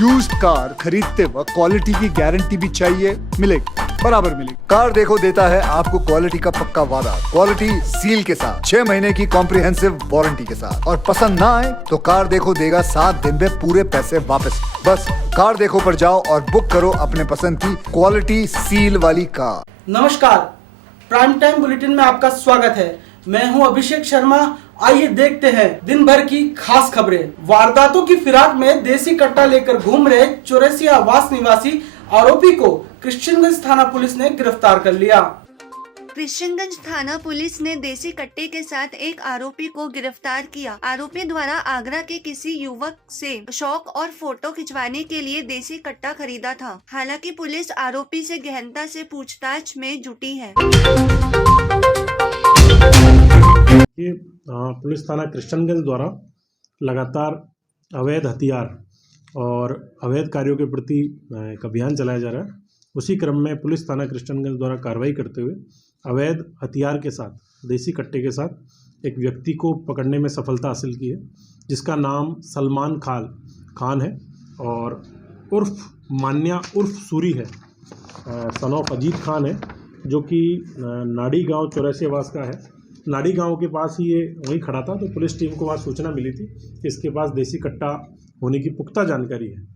Used car खरीदते वक्त quality की गारंटी भी चाहिए, मिलेगी, बराबर मिलेगी। कार देखो देता है आपको क्वालिटी का पक्का वादा, क्वालिटी सील के साथ, 6 महीने की कॉम्प्रिहेंसिव वारंटी के साथ। और पसंद ना आए तो कार देखो देगा 7 दिन में पूरे पैसे वापस। बस कार देखो पर जाओ और बुक करो अपने पसंद की क्वालिटी सील वाली कार। नमस्कार, प्राइम टाइम बुलेटिन में आपका स्वागत है। मैं हूं अभिषेक शर्मा। आइए देखते हैं दिन भर की खास खबरें। वारदातों की फिराक में देसी कट्टा लेकर घूम रहे चौरसिया आवास निवासी आरोपी को कृष्णगंज थाना पुलिस ने गिरफ्तार कर लिया। कृष्णगंज थाना पुलिस ने देसी कट्टे के साथ एक आरोपी को गिरफ्तार किया। आरोपी द्वारा आगरा के किसी युवक से शौक और फोटो खिंचवाने के लिए देसी कट्टा खरीदा था। हालांकि पुलिस आरोपी से गहनता से पूछताछ में जुटी है। पुलिस थाना कृष्णगंज द्वारा लगातार अवैध हथियार और अवैध कार्यों के प्रति एक अभियान चलाया जा रहा है। उसी क्रम में पुलिस थाना कृष्णगंज द्वारा कार्रवाई करते हुए अवैध हथियार के साथ, देसी कट्टे के साथ एक व्यक्ति को पकड़ने में सफलता हासिल की है, जिसका नाम सलमान खान है और उर्फ मान्या उर्फ सूरी है, सन ऑफ अजीत खान है, जो कि नाड़ी गांव चौरसिया आवास का है। नाड़ी गांव के पास ही ये वहीं खड़ा था, तो पुलिस टीम को वहाँ सूचना मिली थी कि इसके पास देसी कट्टा होने की पुख्ता जानकारी है।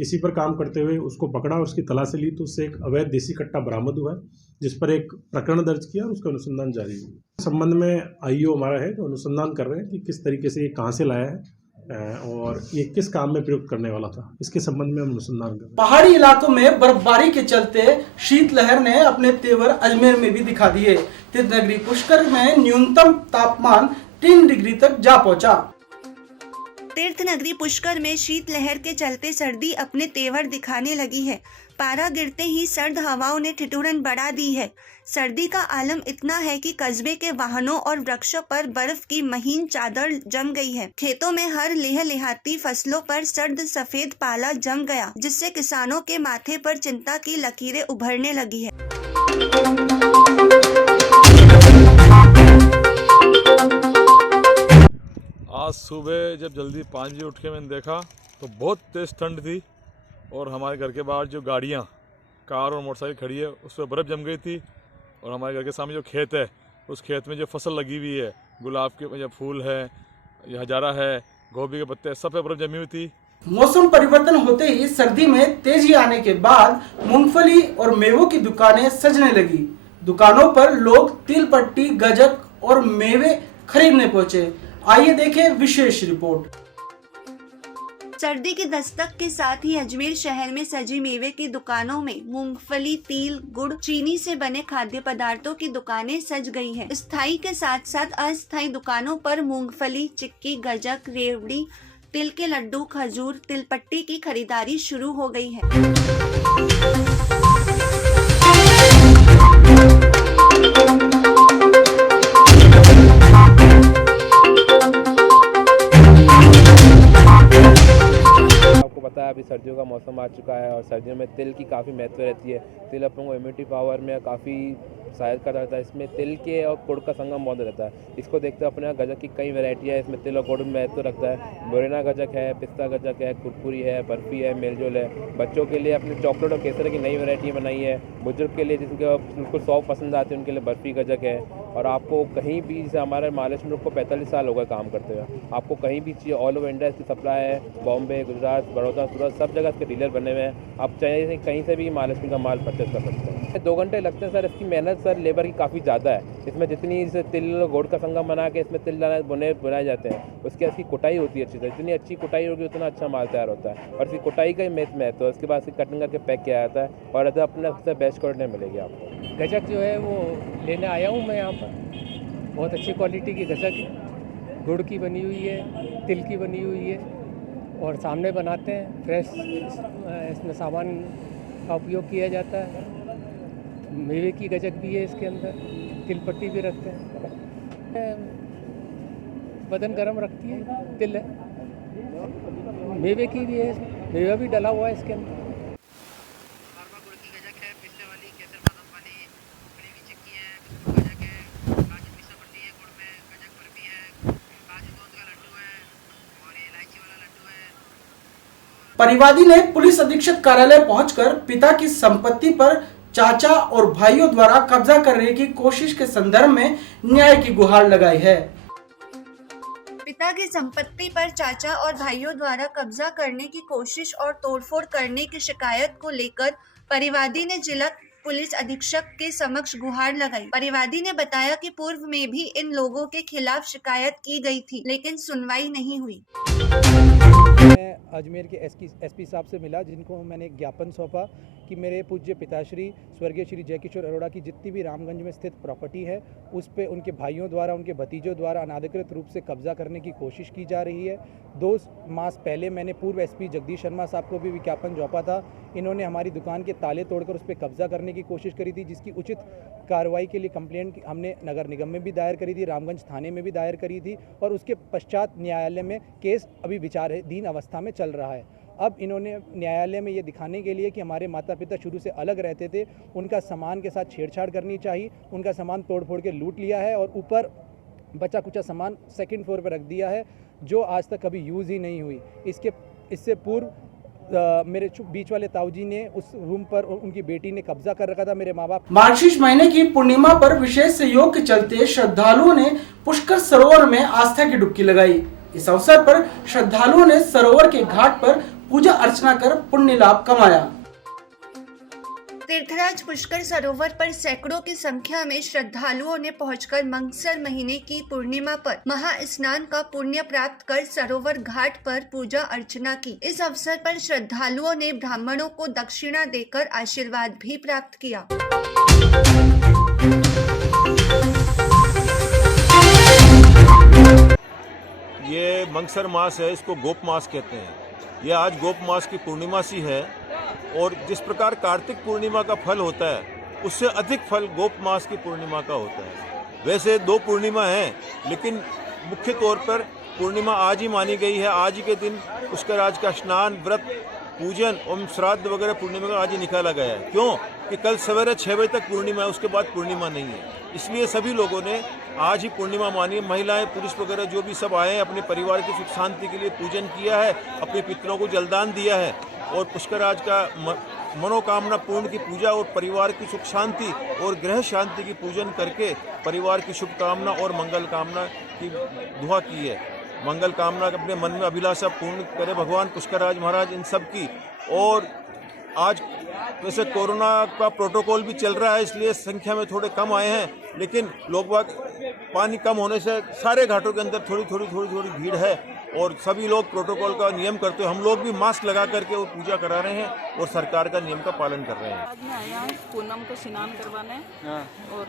इसी पर काम करते हुए उसको पकड़ा और उसकी तलाशी ली, तो उससे एक अवैध देसी कट्टा बरामद हुआ है, जिस पर एक प्रकरण दर्ज किया और उसका अनुसंधान जारी है। इस संबंध में आईओ हमारा है, जो अनुसंधान कर रहे हैं कि किस तरीके से ये कहाँ से लाया है और ये किस काम में प्रयुक्त करने वाला था। इसके संबंध में हम अनुसंधान कर रहे हैं। पहाड़ी इलाकों में बर्फबारी के चलते शीतलहर ने अपने तेवर अजमेर में भी दिखा दिए। तीर्थनगरी पुष्कर में न्यूनतम तापमान 3 डिग्री तक जा पहुंचा। तीर्थनगरी पुष्कर में शीतलहर के चलते सर्दी अपने तेवर दिखाने लगी है। पारा गिरते ही सर्द हवाओं ने ठिठुरन बढ़ा दी है। सर्दी का आलम इतना है कि कस्बे के वाहनों और वृक्षों पर बर्फ की महीन चादर जम गई है। खेतों में हर लेहलिहाती फसलों पर सर्द सफेद पाला जम गया, जिससे किसानों के माथे पर चिंता की लकीरें उभरने लगी है। आज सुबह जब जल्दी 5 बजे उठ के मैंने देखा तो बहुत तेज़ ठंड थी और हमारे घर के बाहर जो गाड़ियाँ, कार और मोटरसाइकिल खड़ी है उस पर बर्फ़ जम गई थी। और हमारे घर के सामने जो खेत है, उस खेत में जो फसल लगी हुई है, गुलाब के जो फूल है, ये हजारा है, गोभी के पत्ते, सब पे बर्फ़ जमी हुई थी। मौसम परिवर्तन होते ही सर्दी में तेजी आने के बाद मूंगफली और मेवों की दुकानें सजने लगी। दुकानों पर लोग तिल पट्टी, गजक और मेवे खरीदने पहुंचे। आइए देखें विशेष रिपोर्ट। सर्दी की दस्तक के साथ ही अजमेर शहर में सजी मेवे की दुकानों में मूंगफली, तिल, गुड़, चीनी से बने खाद्य पदार्थों की दुकानें सज गई हैं। स्थायी के साथ साथ अस्थायी दुकानों पर मूंगफली, चिक्की, गजक, रेवड़ी, तिल के लड्डू, खजूर, तिलपट्टी की खरीदारी शुरू हो गई है। अभी सर्दियों का मौसम आ चुका है और सर्दियों में तिल की काफ़ी महत्व रहती है। तिल अपनों को इम्यूनिटी पावर में काफ़ी सहायता करता रहता है। इसमें तिल के और गुड़ का संगम बहुत रहता है। इसको देखते हुए अपने यहाँ गजक की कई वैरायटी है। इसमें तिल और गुड़ में महत्व रखता है। बोरेना गजक है, पिस्ता गजक है, कुरकुरी है, बर्फी है, मेलजोल है। बच्चों के लिए अपने चॉकलेट और केसर की नई वैरायटी बनाई है। बुजुर्ग के लिए जिनके बिल्कुल सॉफ्ट पसंद आते हैं उनके लिए बर्फी गजक है। और आपको कहीं भी, जैसे हमारे महाराष्ट्र में को 45 साल हो गए काम करते हुए, आपको कहीं भी चाहिए ऑल ओवर इंडिया इसकी सप्लाई है। बॉम्बे, गुजरात, बड़ौदा, सूरत, सब जगह इसके डीलर बने हुए हैं। आप चाहे कहीं से भी महाराष्ट्र का माल परचेज कर सकते हैं। 2 घंटे लगते हैं सर। इसकी मेहनत सर लेबर की काफ़ी ज़्यादा है। इसमें जितनी तिल गुड़ का संगम बना के इसमें तिल बनाए जाते हैं, उसके इसकी कुटाई होती है अच्छी तरह। जितनी अच्छी कुटाई होगी उतना अच्छा माल तैयार होता है। और इसकी कुटाई का ही महत्व है। उसके बाद इसकी कटिंग करके पैक किया जाता है और अपने सबसे बेस्ट क्वालिटी मिलेगी आपको। गजक जो है वो लेने आया हूँ मैं यहाँ पर। बहुत अच्छी क्वालिटी की गजक है, गुड़ की बनी हुई है, तिल की बनी हुई है और सामने बनाते हैं फ्रेश। इसमें सामान का उपयोग किया जाता है। मेवे की गजक भी है इसके अंदर, तिल पट्टी भी रखते हैं। बदन गर्म रखती है। तिल है, मेवे की भी है, मेवा भी डला हुआ है इसके अंदर। परिवादी ने पुलिस अधीक्षक कार्यालय पहुंचकर पिता की संपत्ति पर चाचा और भाइयों द्वारा कब्जा करने की कोशिश के संदर्भ में न्याय की गुहार लगाई है। पिता की संपत्ति पर चाचा और भाइयों द्वारा कब्जा करने की कोशिश और तोड़फोड़ करने की शिकायत को लेकर परिवादी ने जिला पुलिस अधीक्षक के समक्ष गुहार लगाई। परिवादी ने बताया कि पूर्व में भी इन लोगों के खिलाफ शिकायत की गई थी, लेकिन सुनवाई नहीं हुई। मैं अजमेर के एसपी साहब से मिला, जिनको मैंने एक ज्ञापन सौंपा कि मेरे पूज्य पिताश्री स्वर्गीय श्री जयकिशोर अरोड़ा की जितनी भी रामगंज में स्थित प्रॉपर्टी है उस पे उनके भाइयों द्वारा, उनके भतीजों द्वारा अनाधिकृत रूप से कब्जा करने की कोशिश की जा रही है। 2 मास पहले मैंने पूर्व एसपी जगदीश शर्मा साहब को भी विज्ञापन सौंपा था। इन्होंने हमारी दुकान के ताले तोड़कर उस पर कब्जा करने की कोशिश करी थी, जिसकी उचित कार्रवाई के लिए कंप्लेंट हमने नगर निगम में भी दायर करी थी, रामगंज थाने में भी दायर करी थी और उसके पश्चात न्यायालय में केस अभी विचाराधीन अवस्था में चल रहा है। अब इन्होंने न्यायालय में ये दिखाने के लिए कि हमारे माता पिता शुरू से अलग रहते थे, उनका सामान के साथ छेड़छाड़ करनी चाहिए, उनका सामान तोड़ फोड़ के लूट लिया है और ऊपर बचा कुचा सामान सेकंड फ्लोर पर रख दिया है, जो आज तक कभी यूज़ ही नहीं हुई। इससे पूर्व मेरे बीच वाले ताऊजी ने उस रूम पर उनकी बेटी ने कब्जा कर रखा था। मेरे माँ बाप मार्गशीर्ष महीने की पूर्णिमा पर विशेष सहयोग के चलते श्रद्धालुओं ने पुष्कर सरोवर में आस्था की डुबकी लगाई। इस अवसर पर श्रद्धालुओं ने सरोवर के घाट पर पूजा अर्चना कर पुण्य लाभ कमाया। तीर्थराज पुष्कर सरोवर पर सैकड़ों की संख्या में श्रद्धालुओं ने पहुंचकर मंगसर महीने की पूर्णिमा पर महास्नान का पुण्य प्राप्त कर सरोवर घाट पर पूजा अर्चना की। इस अवसर पर श्रद्धालुओं ने ब्राह्मणों को दक्षिणा देकर आशीर्वाद भी प्राप्त किया। ये मंगसर मास है, इसको गोप मास कहते हैं। ये आज गोप मास की पूर्णिमा सी है और जिस प्रकार कार्तिक पूर्णिमा का फल होता है उससे अधिक फल गोप मास की पूर्णिमा का होता है। वैसे 2 पूर्णिमा हैं, लेकिन मुख्य तौर पर पूर्णिमा आज ही मानी गई है। आज ही के दिन पुष्कर आज का स्नान, व्रत, पूजन और श्राद्ध वगैरह पूर्णिमा का आज ही निकाला गया है। क्यों कि कल सवेरे 6 बजे तक पूर्णिमा है, उसके बाद पूर्णिमा नहीं है। इसलिए सभी लोगों ने आज ही पूर्णिमा मानी। महिलाएं, पुरुष वगैरह जो भी सब आए हैं, अपने परिवार की सुख शांति के लिए पूजन किया है, अपने पितरों को जलदान दिया है और पुष्कराज का मनोकामना पूर्ण की पूजा और परिवार की सुख शांति और ग्रह शांति की पूजन करके परिवार की शुभकामना और मंगल कामना की दुआ की है। मंगल कामना अपने मन में अभिलाषा पूर्ण करे भगवान पुष्कराज महाराज इन सब की। और आज वैसे कोरोना का प्रोटोकॉल भी चल रहा है, इसलिए संख्या में थोड़े कम आए हैं, लेकिन लोग बाग पानी कम होने से सारे घाटों के अंदर थोड़ी थोड़ी भीड़ है और सभी लोग प्रोटोकॉल का नियम करते हैं। हम लोग भी मास्क लगा करके वो पूजा करा रहे हैं और सरकार का नियम का पालन कर रहे हैं। आज मैं आया हूँ पूनम को स्नान करवाने और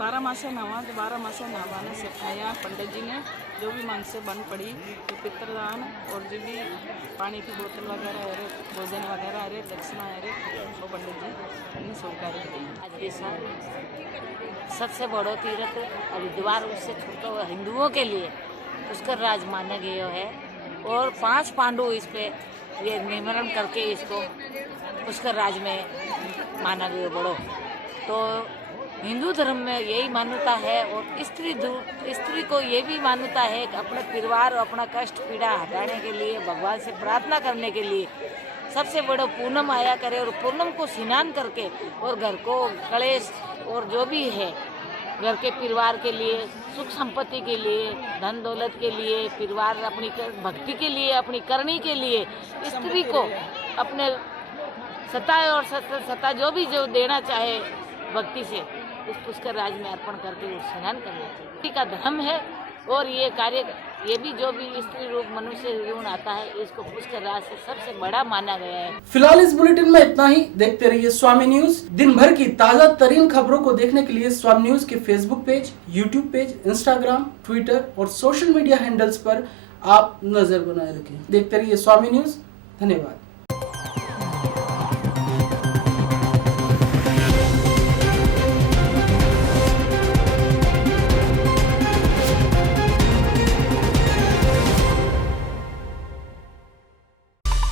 12 मासे नहा, तो 12 मासे नहवाने से आया। पंडित जी ने जो भी मांग से बन पड़ी तो पितृदान और जो भी पानी की बोतल वगैरह है, भोजन वगैरह है, दक्षिणा है, वो पंडित जी ने स्वीकार करी। आज के साथ सबसे बड़ो तीर्थ हरिद्वार, उससे छोटो हिंदुओं के लिए पुष्कर राज माना गया है और 5 पांडु इस पे ये निमरण करके इसको पुष्कर राज में माना गया बड़ो। तो हिंदू धर्म में यही मान्यता है और स्त्री को ये भी मान्यता है कि अपने परिवार और अपना कष्ट पीड़ा हटाने के लिए, भगवान से प्रार्थना करने के लिए सबसे बड़ा पूनम आया करे और पूनम को स्नान करके और घर को कलेश और जो भी है घर के परिवार के लिए, सुख संपत्ति के लिए, धन दौलत के लिए, परिवार अपनी भक्ति के लिए, अपनी करनी के लिए स्त्री को अपने सत्ता और सत्ता जो भी जो देना चाहे भक्ति से उस पुष्कर राज में अर्पण करके स्नान करना चाहिए। का धर्म है और ये कार्य, ये भी जो भी स्त्री रूप मनुष्य ऋण आता है इसको पुष्कर राज से सबसे बड़ा माना गया है। फिलहाल इस बुलेटिन में इतना ही। देखते रहिए स्वामी न्यूज। दिन भर की ताजा तरीन खबरों को देखने के लिए स्वामी न्यूज के Facebook page, YouTube page, Instagram, Twitter और सोशल मीडिया हैंडल्स पर आप नजर बनाए रखें। देखते रहिए स्वामी न्यूज। धन्यवाद।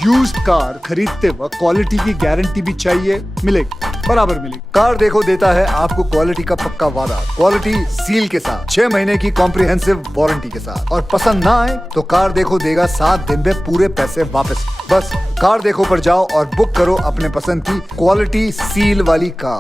यूज्ड कार खरीदते वक्त क्वालिटी की गारंटी भी चाहिए, मिलेगी। बराबर मिलेगी। कार देखो देता है आपको क्वालिटी का पक्का वादा, क्वालिटी सील के साथ, 6 महीने की कॉम्प्रिहेंसिव वारंटी के साथ। और पसंद ना आए तो कार देखो देगा 7 दिन में पूरे पैसे वापस। बस कार देखो पर जाओ और बुक करो अपने पसंद की क्वालिटी सील वाली कार।